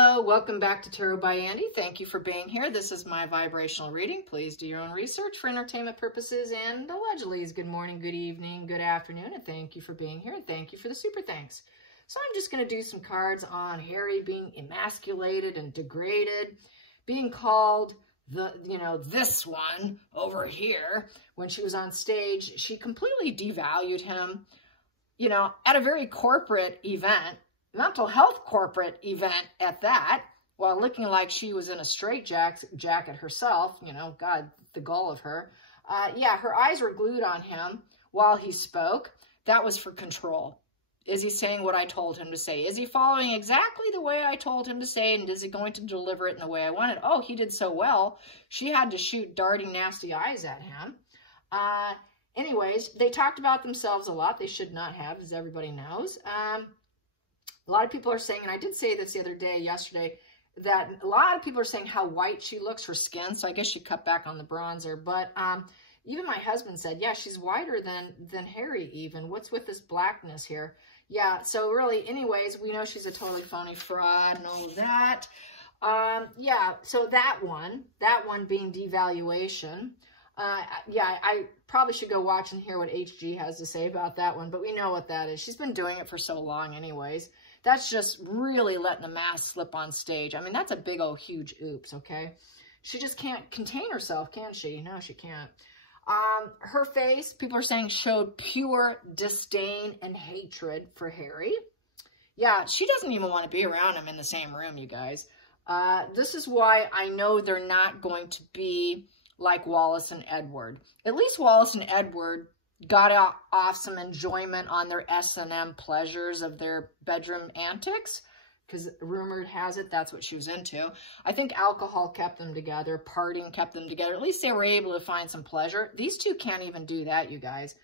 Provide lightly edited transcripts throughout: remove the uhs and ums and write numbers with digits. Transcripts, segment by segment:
Hello, welcome back to Tarot by Andy. Thank you for being here. This is my vibrational reading. Please do your own research for entertainment purposes and allegedly. Good morning, good evening, good afternoon, and thank you for being here. And thank you for the super thanks. So I'm just going to do some cards on Harry being emasculated and degraded, being called this one over here. When she was on stage, she completely devalued him, at a very corporate event. Mental health corporate event at that, while looking like she was in a straitjacket herself. God, the gall of her. Her eyes were glued on him while he spoke. That was for control. Is he saying what I told him to say? Is he following exactly the way I told him to say, and is he going to deliver it in the way I wanted? Oh, he did so well. She had to shoot darting, nasty eyes at him. Anyways, they talked about themselves a lot. They should not have, as everybody knows. A lot of people are saying, and I did say this the other day, yesterday, that a lot of people are saying how white she looks, her skin. So I guess she cut back on the bronzer. But even my husband said, yeah, she's whiter than Harry even. What's with this blackness here? Yeah, so really, anyways, we know she's a totally phony fraud and all of that. So that one being devaluation. I probably should go watch and hear what HG has to say about that one, but we know what that is. She's been doing it for so long anyways. That's just really letting the mask slip on stage. I mean, that's a big old huge oops, okay? She just can't contain herself, can she? No, she can't. Her face, people are saying, showed pure disdain and hatred for Harry. Yeah, she doesn't even want to be around him in the same room, you guys. This is why I know they're not going to be like Wallace and Edward. At least Wallace and Edward got off some enjoyment on their S&M pleasures of their bedroom antics, because rumored has it that's what she was into. I think alcohol kept them together, partying kept them together. At least they were able to find some pleasure. These two can't even do that, you guys.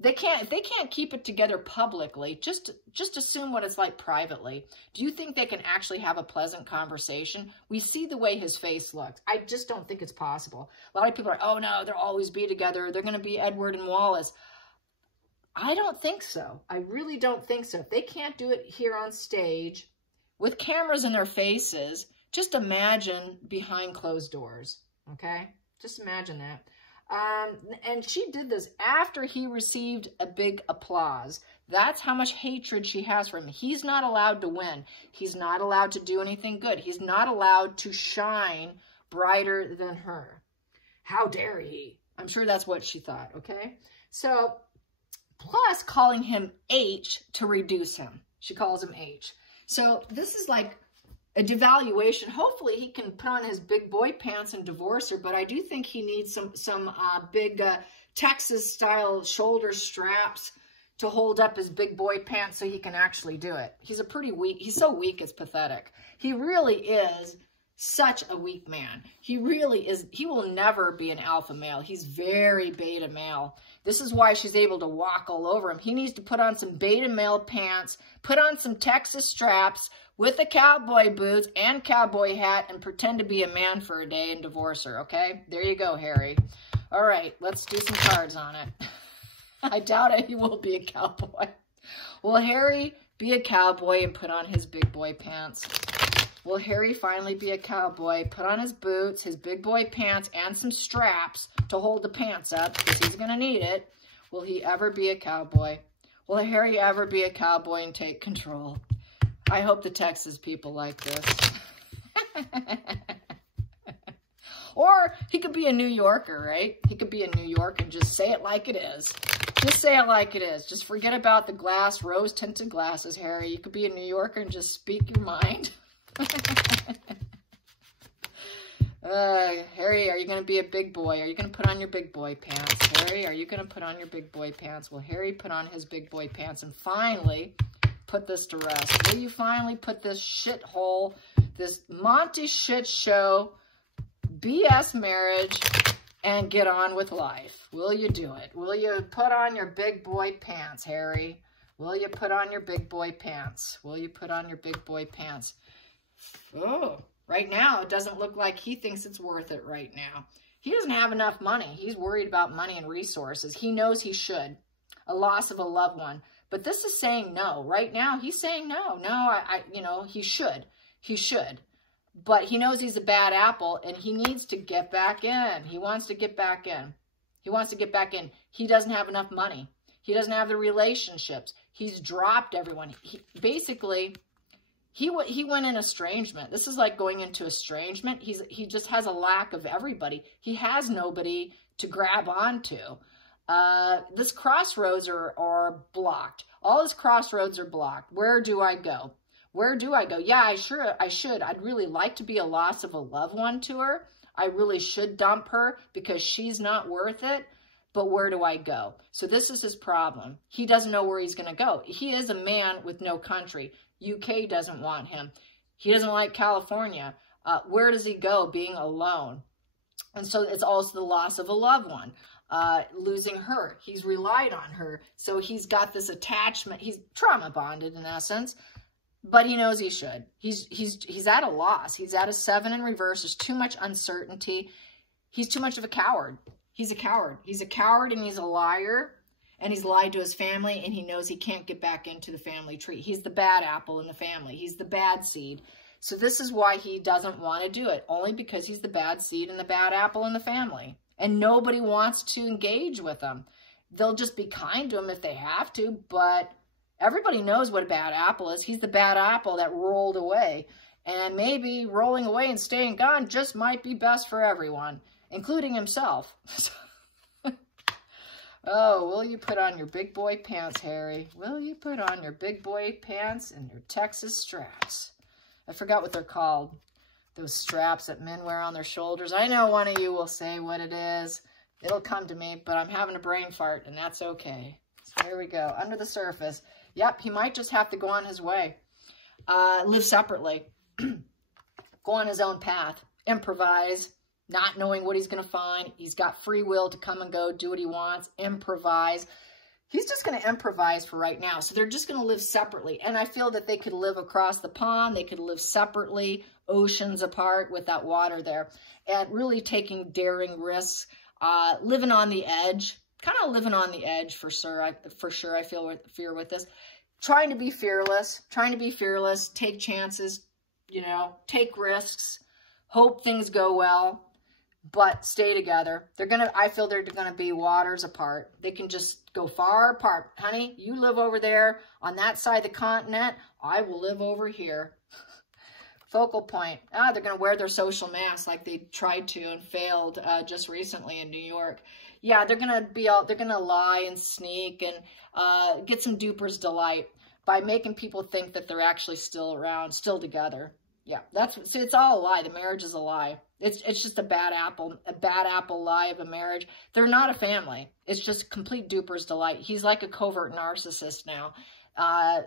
They can't keep it together publicly. Just assume what it's like privately. Do you think they can actually have a pleasant conversation? We see the way his face looks. I just don't think it's possible. A lot of people are, oh no, they'll always be together. They're going to be Edward and Wallace. I don't think so. I really don't think so. If they can't do it here on stage with cameras in their faces, just imagine behind closed doors, okay? Just imagine that. And she did this after he received a big applause. That's how much hatred she has for him. He's not allowed to win. He's not allowed to do anything good. He's not allowed to shine brighter than her. How dare he? I'm sure that's what she thought, okay? So, plus calling him H to reduce him. She calls him H. So this is like a devaluation. Hopefully he can put on his big boy pants and divorce her, but I do think he needs some big Texas-style shoulder straps to hold up his big boy pants so he can actually do it. He's he's so weak, it's pathetic. He really is such a weak man. He really is. He will never be an alpha male. He's very beta male. This is why she's able to walk all over him. He needs to put on some beta male pants, put on some Texas straps, with the cowboy boots and cowboy hat, and pretend to be a man for a day and divorce her, okay? There you go, Harry. All right, let's do some cards on it. I doubt he will be a cowboy. Will Harry be a cowboy and put on his big boy pants? Will Harry finally be a cowboy, put on his boots, his big boy pants, and some straps to hold the pants up, because he's going to need it? Will he ever be a cowboy? Will Harry ever be a cowboy and take control? I hope the Texas people like this. Or he could be a New Yorker, right? He could be a New Yorker and just say it like it is. Just say it like it is. Just forget about the rose-tinted glasses, Harry. You could be a New Yorker and just speak your mind. Harry, are you going to be a big boy? Are you going to put on your big boy pants? Harry, are you going to put on your big boy pants? Will Harry put on his big boy pants and finally put this to rest? Will you finally put this shithole, this Monty shit show, BS marriage, and get on with life? Will you do it? Will you put on your big boy pants, Harry? Will you put on your big boy pants? Will you put on your big boy pants? Oh, right now it doesn't look like he thinks it's worth it right now. He doesn't have enough money. He's worried about money and resources. He knows he should. A loss of a loved one. But this is saying no. Right now, he's saying no. No, he should. He should. But he knows he's a bad apple, and he needs to get back in. He wants to get back in. He wants to get back in. He doesn't have enough money. He doesn't have the relationships. He's dropped everyone. Basically, he went in estrangement. This is like going into estrangement. He just has a lack of everybody. He has nobody to grab onto. This crossroads are blocked. All his crossroads are blocked. Where do I go? Where do I go? Yeah, I should. I'd really like to be a loss of a loved one to her. I really should dump her because she's not worth it. But where do I go? So this is his problem. He doesn't know where he's going to go. He is a man with no country. UK doesn't want him. He doesn't like California. Where does he go being alone? And so it's also the loss of a loved one. Losing her. He's relied on her. So he's got this attachment. He's trauma bonded in essence. But he knows he should. He's at a loss. He's at a 7 in reverse. There's too much uncertainty. He's too much of a coward. He's a coward. He's a coward and he's a liar. And he's lied to his family and he knows he can't get back into the family tree. He's the bad apple in the family. He's the bad seed. So this is why he doesn't want to do it. Only because he's the bad seed and the bad apple in the family. And nobody wants to engage with him. They'll just be kind to him if they have to, but everybody knows what a bad apple is. He's the bad apple that rolled away. And maybe rolling away and staying gone just might be best for everyone, including himself. Oh, will you put on your big boy pants, Harry? Will you put on your big boy pants and your Texas straps? I forgot what they're called. Those straps that men wear on their shoulders. I know one of you will say what it is. It'll come to me, but I'm having a brain fart, and that's okay. So here we go. Under the surface. Yep, he might just have to go on his way. Live separately. Go on his own path. Improvise. Not knowing what he's going to find. He's got free will to come and go, do what he wants, improvise. He's just going to improvise for right now. So they're just going to live separately. And I feel that they could live across the pond. They could live separately, oceans apart with that water there. And really taking daring risks, living on the edge. Kind of living on the edge for sure. I feel fear with this. Trying to be fearless. Take chances, take risks. Hope things go well. But stay together. I feel they're gonna be waters apart. They can just go far apart. Honey, you live over there on that side of the continent. I will live over here. Focal point. They're gonna wear their social masks like they tried to and failed just recently in New York. Yeah, they're gonna lie and sneak and get some duper's delight by making people think that they're actually still around, still together. Yeah, see, it's all a lie. The marriage is a lie. It's just a bad apple lie of a marriage. They're not a family. It's just complete duper's delight. He's like a covert narcissist now.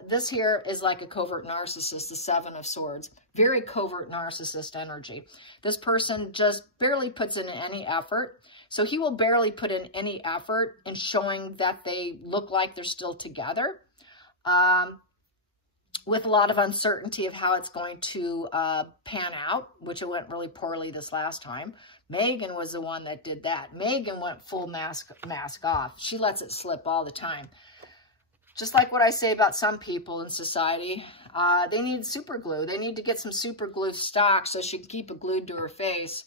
This here is like a covert narcissist, the 7 of Swords. Very covert narcissist energy. This person just barely puts in any effort. So he will barely put in any effort in showing that they look like they're still together. With a lot of uncertainty of how it's going to pan out, which it went really poorly this last time. Megan was the one that did that. Megan went full mask off. She lets it slip all the time. Just like what I say about some people in society, they need super glue. They need to get some super glue stock so she can keep it glued to her face.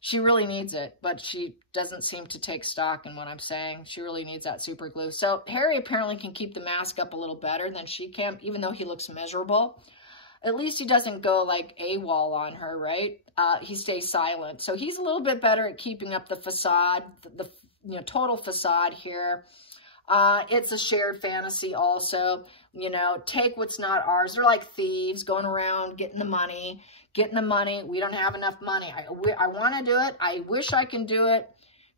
She really needs it, but she doesn't seem to take stock in what I'm saying. She really needs that super glue. So Harry apparently can keep the mask up a little better than she can, even though he looks miserable. At least he doesn't go like AWOL on her, right? He stays silent. So he's a little bit better at keeping up the facade, the total facade here. It's a shared fantasy also. Take what's not ours. They're like thieves going around getting the money. We don't have enough money. I want to do it. I wish I can do it,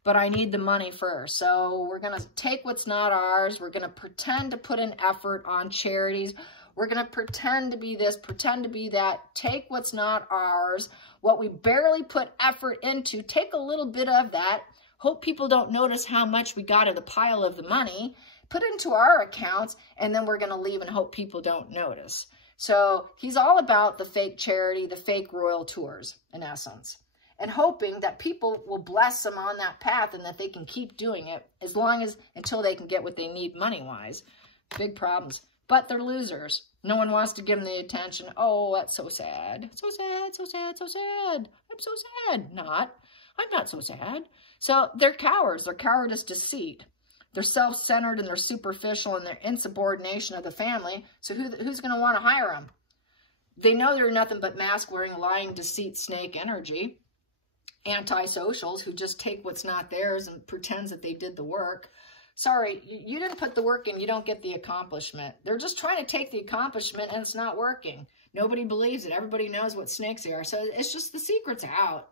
but I need the money first. So we're going to take what's not ours. We're going to pretend to put an effort on charities. We're going to pretend to be this, pretend to be that. Take what's not ours. What we barely put effort into, take a little bit of that. Hope people don't notice how much we got of the pile of the money. Put into our accounts, and then we're going to leave and hope people don't notice. So he's all about the fake charity, the fake royal tours, in essence, and hoping that people will bless them on that path and that they can keep doing it until they can get what they need money-wise. Big problems. But they're losers. No one wants to give them the attention. Oh, that's so sad. So sad, so sad, so sad. I'm so sad. Not. I'm not so sad. So they're cowards. Their cowardice, deceit. They're self-centered and they're superficial in their insubordination of the family. So who's going to want to hire them? They know they're nothing but mask-wearing, lying, deceit, snake energy. Antisocials who just take what's not theirs and pretends that they did the work. Sorry, you didn't put the work in, you don't get the accomplishment. They're just trying to take the accomplishment and it's not working. Nobody believes it. Everybody knows what snakes are. So it's just the secret's out.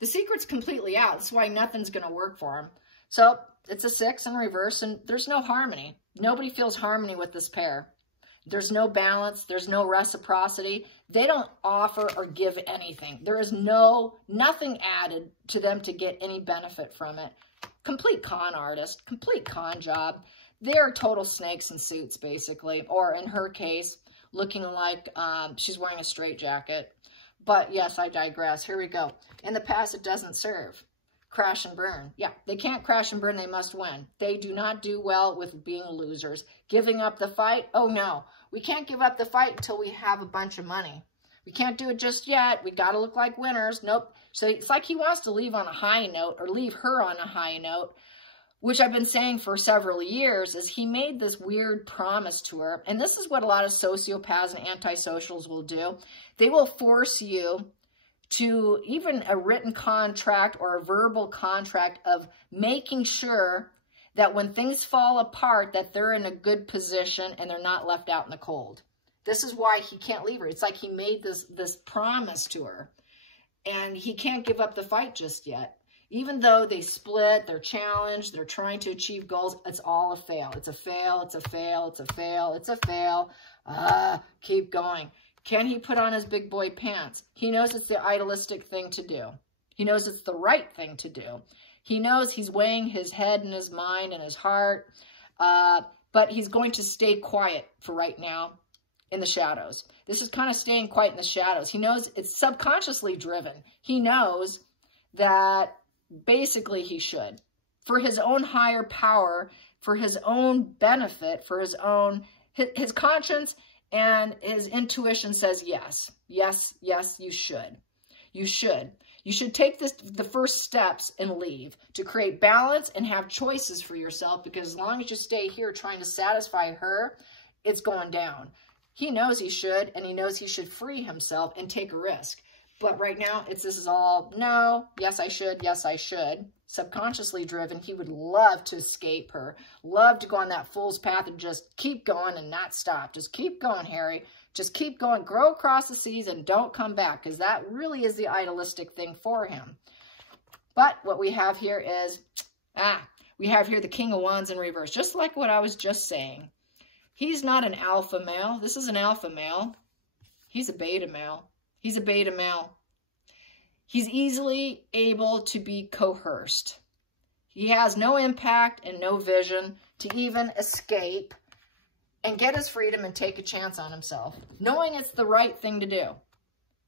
The secret's completely out. That's why nothing's going to work for them. So it's a 6 in reverse and there's no harmony. Nobody feels harmony with this pair. There's no balance. There's no reciprocity. They don't offer or give anything. There is nothing added to them to get any benefit from it. Complete con artist, complete con job. They're total snakes in suits, basically. Or in her case, looking like she's wearing a straitjacket. But yes, I digress. Here we go. In the past, it doesn't serve. Crash and burn. Yeah, they can't crash and burn. They must win. They do not do well with being losers. Giving up the fight? Oh, no. We can't give up the fight until we have a bunch of money. We can't do it just yet. We got to look like winners. Nope. So it's like he wants to leave on a high note or leave her on a high note, which I've been saying for several years, is he made this weird promise to her. And this is what a lot of sociopaths and antisocials will do. They will force you to even a written contract or a verbal contract of making sure that when things fall apart, that they're in a good position and they're not left out in the cold. This is why he can't leave her. It's like he made this promise to her. And he can't give up the fight just yet. Even though they split, they're challenged, they're trying to achieve goals, it's all a fail. It's a fail, it's a fail, it's a fail, it's a fail. Keep going. Can he put on his big boy pants? He knows it's the idealistic thing to do. He knows it's the right thing to do. He knows he's weighing his head and his mind and his heart, but he's going to stay quiet for right now in the shadows. This is kind of staying quiet in the shadows. He knows it's subconsciously driven. He knows that basically he should. For his own higher power, for his own benefit, for his conscience and his intuition says yes. Yes, yes, you should. You should. You should take the first steps and leave to create balance and have choices for yourself, because as long as you stay here trying to satisfy her, it's going down. He knows he should, and he knows he should free himself and take a risk. But right now, this is all, no, yes, I should, yes, I should. Subconsciously driven, he would love to escape her, love to go on that fool's path and just keep going and not stop. Just keep going, Harry. Just keep going, grow across the seas and don't come back, because that really is the idealistic thing for him. But what we have here is, we have here the King of Wands in reverse, just like what I was just saying. He's not an alpha male. This is an alpha male. He's a beta male. He's a beta male. He's easily able to be coerced. He has no impact and no vision to even escape and get his freedom and take a chance on himself, knowing it's the right thing to do.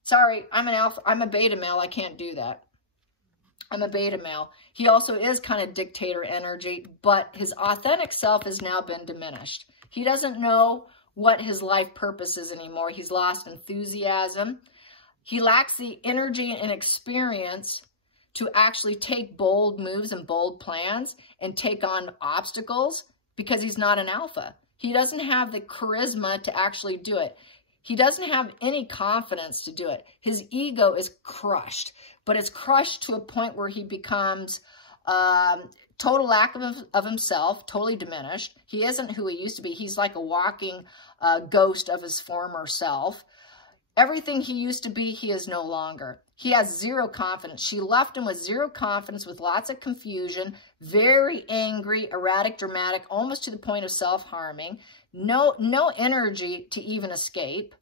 Sorry, I'm a beta male. I can't do that. I'm a beta male. He also is kind of dictator energy, but his authentic self has now been diminished. He doesn't know what his life purpose is anymore. He's lost enthusiasm. He lacks the energy and experience to actually take bold moves and bold plans and take on obstacles because he's not an alpha. He doesn't have the charisma to actually do it. He doesn't have any confidence to do it. His ego is crushed, but it's crushed to a point where he becomes total lack of himself, totally diminished. He isn't who he used to be. He's like a walking ghost of his former self. Everything he used to be, he is no longer. He has zero confidence. She left him with zero confidence, with lots of confusion, very angry, erratic, dramatic, almost to the point of self-harming. No energy to even escape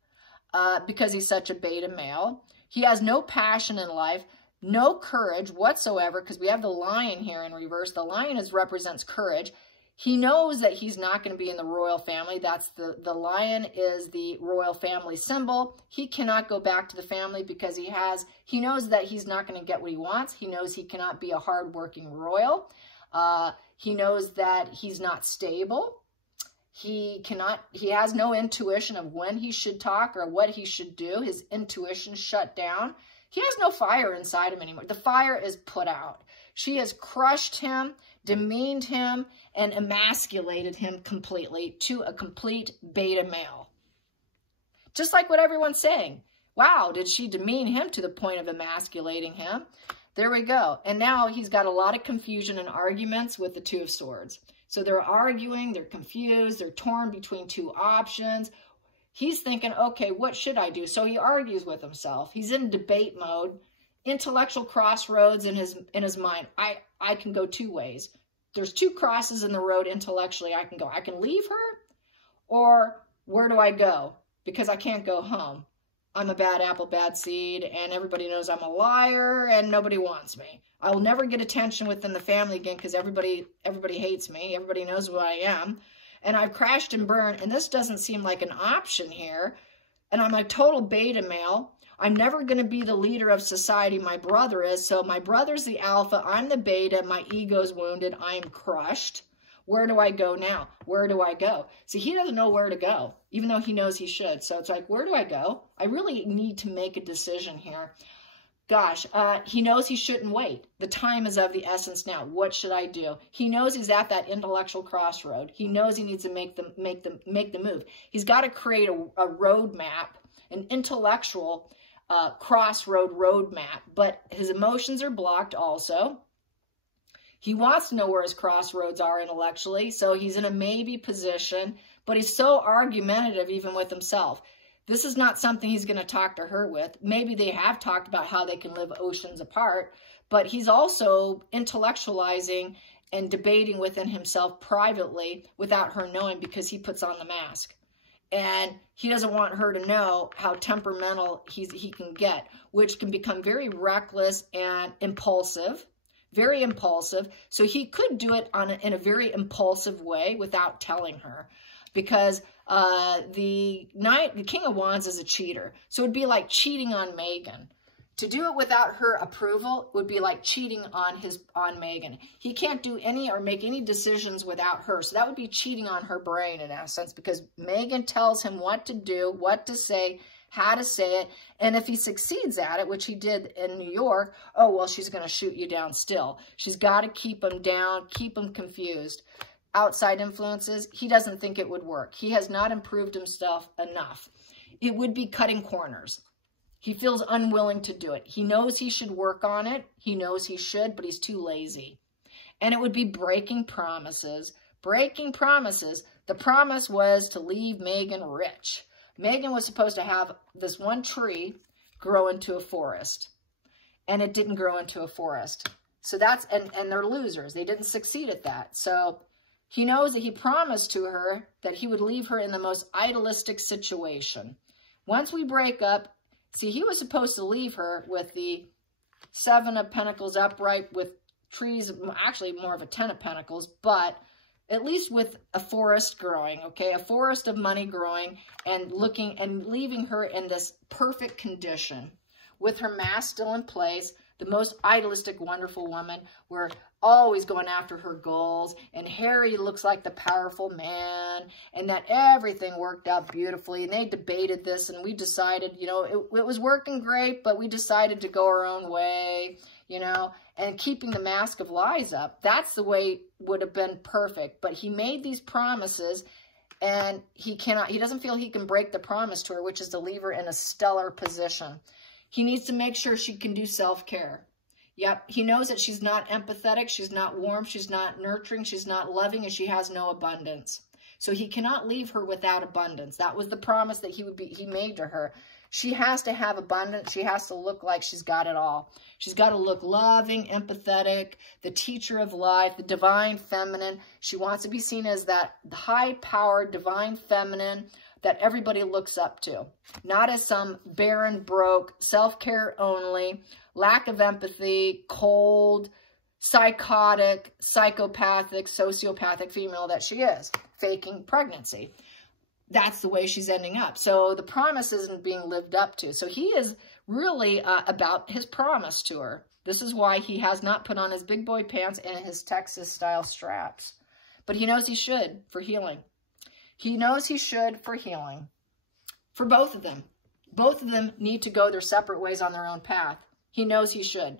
because he's such a beta male. He has no passion in life, no courage whatsoever, because we have the lion here in reverse. The lion represents courage. He knows that he's not going to be in the royal family. That's the lion is the royal family symbol. He cannot go back to the family because he knows that he's not going to get what he wants. He knows he cannot be a hardworking royal. He knows that he's not stable. He has no intuition of when he should talk or what he should do. His intuition shut down. He has no fire inside him anymore. The fire is put out. She has crushed him, demeaned him, and emasculated him completely to a complete beta male. Just like what everyone's saying. Wow, did she demean him to the point of emasculating him? There we go. And now he's got a lot of confusion and arguments with the Two of Swords. So they're arguing, they're confused, they're torn between two options. He's thinking, okay, what should I do? So he argues with himself. He's in debate mode, intellectual crossroads in his mind. I can go two ways. There's two crosses in the road intellectually I can go. I can leave her, or where do I go? Because I can't go home. I'm a bad apple, bad seed, and everybody knows I'm a liar, and nobody wants me. I will never get attention within the family again because everybody hates me. Everybody knows who I am. And I've crashed and burned, and this doesn't seem like an option here. And I'm a total beta male. I'm never going to be the leader of society my brother is. So my brother's the alpha. I'm the beta. My ego's wounded. I am crushed. Where do I go now? Where do I go? See, he doesn't know where to go, even though he knows he should. So it's like, where do I go? I really need to make a decision here. Gosh, he knows he shouldn't wait. The time is of the essence now. What should I do? He knows he's at that intellectual crossroad. He knows he needs to make the move. He's got to create a roadmap, an intellectual crossroad roadmap. But his emotions are blocked also. He wants to know where his crossroads are intellectually, so he's in a maybe position, but he's so argumentative even with himself. This is not something he's going to talk to her with. Maybe they have talked about how they can live oceans apart, but he's also intellectualizing and debating within himself privately without her knowing because he puts on the mask. And he doesn't want her to know how temperamental he can get, which can become very reckless and impulsive. Very impulsive. So he could do it in a very impulsive way without telling her, because the King of Wands is a cheater. So it'd be like cheating on Megan. To do it without her approval would be like cheating on Megan. He can't do any or make any decisions without her. So that would be cheating on her brain in essence, because Megan tells him what to do, what to say, how to say it, and if he succeeds at it, which he did in New York, oh, well, she's going to shoot you down still. She's got to keep him down, keep him confused. Outside influences, he doesn't think it would work. He has not improved himself enough. It would be cutting corners. He feels unwilling to do it. He knows he should work on it. He knows he should, but he's too lazy. And it would be breaking promises. Breaking promises. The promise was to leave Megan rich. Megan was supposed to have this one tree grow into a forest, and it didn't grow into a forest. So that's, and they're losers. They didn't succeed at that. So he knows that he promised to her that he would leave her in the most idealistic situation. Once we break up, see, he was supposed to leave her with the Seven of Pentacles upright with trees, actually more of a Ten of Pentacles, but at least with a forest growing, okay? A forest of money growing and looking and leaving her in this perfect condition with her mask still in place, the most idealistic, wonderful woman. We're always going after her goals, and Harry looks like the powerful man, and that everything worked out beautifully, and they debated this, and we decided, you know, it was working great, but we decided to go our own way, you know, and keeping the mask of lies up. That's the way would have been perfect. But he made these promises, and he doesn't feel he can break the promise to her, which is to leave her in a stellar position. He needs to make sure she can do self-care. Yep, he knows that she's not empathetic, she's not warm, she's not nurturing, she's not loving, and she has no abundance. So he cannot leave her without abundance. That was the promise that he made to her. She has to have abundance. She has to look like she's got it all. She's got to look loving, empathetic, the teacher of life, the divine feminine. She wants to be seen as that high-powered divine feminine that everybody looks up to. Not as some barren, broke, self-care only, lack of empathy, cold, psychotic, psychopathic, sociopathic female that she is, faking pregnancy. That's the way she's ending up. So the promise isn't being lived up to. So he is really about his promise to her. This is why he has not put on his big boy pants and his Texas-style straps. But he knows he should for healing. He knows he should for healing. For both of them. Both of them need to go their separate ways on their own path. He knows he should.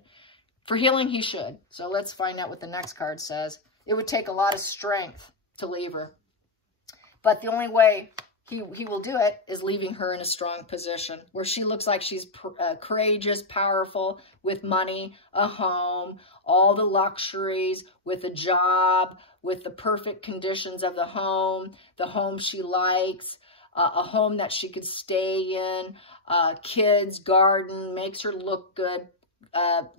For healing, he should. So let's find out what the next card says. It would take a lot of strength to leave her. But the only way he will do it is leaving her in a strong position where she looks like she's courageous, powerful, with money, a home, all the luxuries, with a job, with the perfect conditions of the home she likes, a home that she could stay in, kids, garden, makes her look good,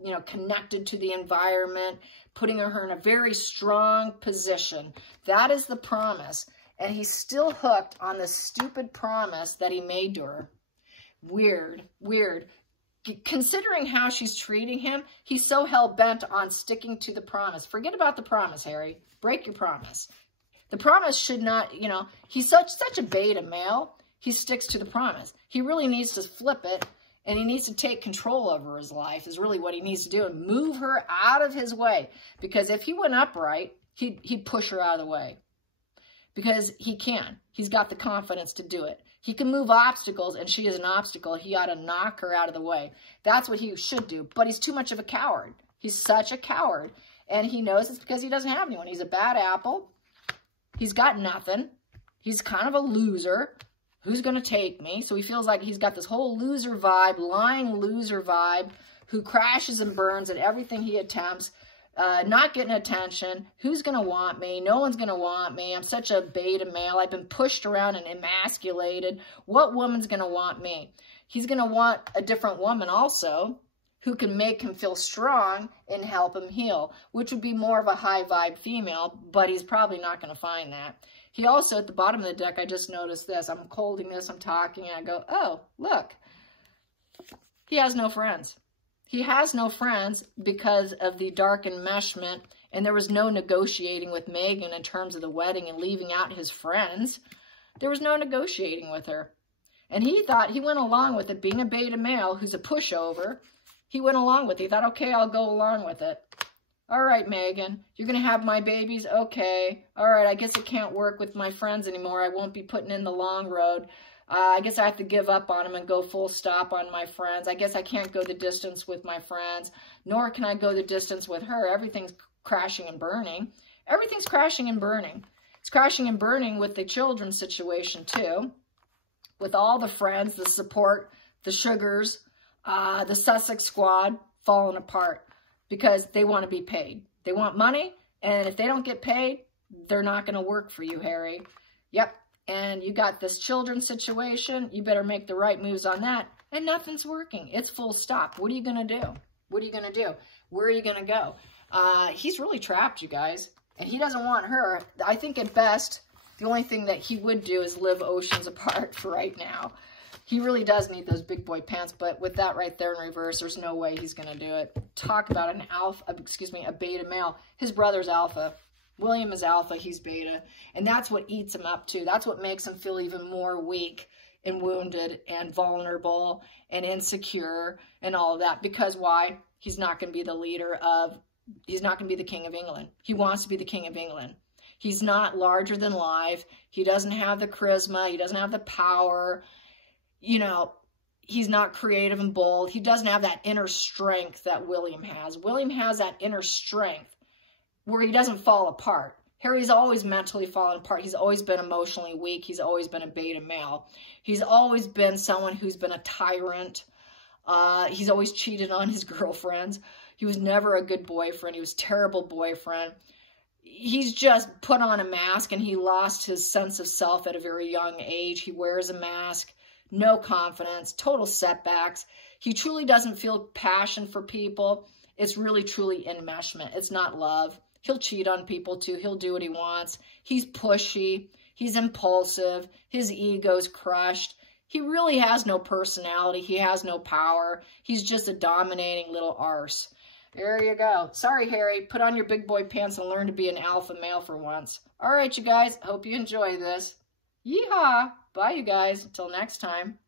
you know, connected to the environment, putting her in a very strong position. That is the promise. And he's still hooked on the stupid promise that he made to her. Weird, weird. Considering how she's treating him, he's so hell-bent on sticking to the promise. Forget about the promise, Harry. Break your promise. The promise should not, you know, he's such a beta male. He sticks to the promise. He really needs to flip it, and he needs to take control over his life is really what he needs to do, and move her out of his way. Because if he went upright, he'd push her out of the way. Because he can. He's got the confidence to do it. He can move obstacles, and she is an obstacle. He ought to knock her out of the way. That's what he should do. But he's too much of a coward. He's such a coward. And he knows it's because he doesn't have anyone. He's a bad apple. He's got nothing. He's kind of a loser. Who's going to take me? So he feels like he's got this whole loser vibe, lying loser vibe, who crashes and burns at everything he attempts. Not getting attention. Who's going to want me? No one's going to want me. I'm such a beta male. I've been pushed around and emasculated. What woman's going to want me? He's going to want a different woman also who can make him feel strong and help him heal, which would be more of a high vibe female, but he's probably not going to find that. He also, at the bottom of the deck, I just noticed this. I'm holding this, I'm talking, and I go, oh, look. He has no friends. He has no friends because of the dark enmeshment, and there was no negotiating with Megan in terms of the wedding and leaving out his friends. There was no negotiating with her. And he thought, he went along with it, being a beta male who's a pushover. He went along with it. He thought, okay, I'll go along with it. All right, Megan, you're going to have my babies? Okay. All right, I guess it can't work with my friends anymore. I won't be putting in the long road. I guess I have to give up on them and go full stop on my friends. I guess I can't go the distance with my friends, nor can I go the distance with her. Everything's crashing and burning. Everything's crashing and burning. It's crashing and burning with the children's situation, too, with all the friends, the support, the sugars, the Sussex squad falling apart because they want to be paid. They want money, and if they don't get paid, they're not going to work for you, Harry. Yep. And you got this children's situation. You better make the right moves on that. And nothing's working. It's full stop. What are you going to do? What are you going to do? Where are you going to go? He's really trapped, you guys. And he doesn't want her. I think at best, the only thing that he would do is live oceans apart for right now. He really does need those big boy pants. But with that right there in reverse, there's no way he's going to do it. Talk about an alpha, a beta male. His brother's alpha. William is alpha, he's beta, and that's what eats him up too. That's what makes him feel even more weak and wounded and vulnerable and insecure and all of that. Because why? He's not going to be the leader of, he's not going to be the King of England. He wants to be the King of England. He's not larger than life. He doesn't have the charisma. He doesn't have the power. You know, he's not creative and bold. He doesn't have that inner strength that William has. William has that inner strength where he doesn't fall apart. Harry's always mentally fallen apart. He's always been emotionally weak. He's always been a beta male. He's always been someone who's been a tyrant. He's always cheated on his girlfriends. He was never a good boyfriend. He was a terrible boyfriend. He's just put on a mask, and he lost his sense of self at a very young age. He wears a mask, no confidence, total setbacks. He truly doesn't feel passion for people. It's really, truly enmeshment. It's not love. He'll cheat on people too. He'll do what he wants. He's pushy. He's impulsive. His ego's crushed. He really has no personality. He has no power. He's just a dominating little arse. There you go. Sorry, Harry. Put on your big boy pants and learn to be an alpha male for once. All right, you guys. Hope you enjoy this. Yeehaw. Bye, you guys. Until next time.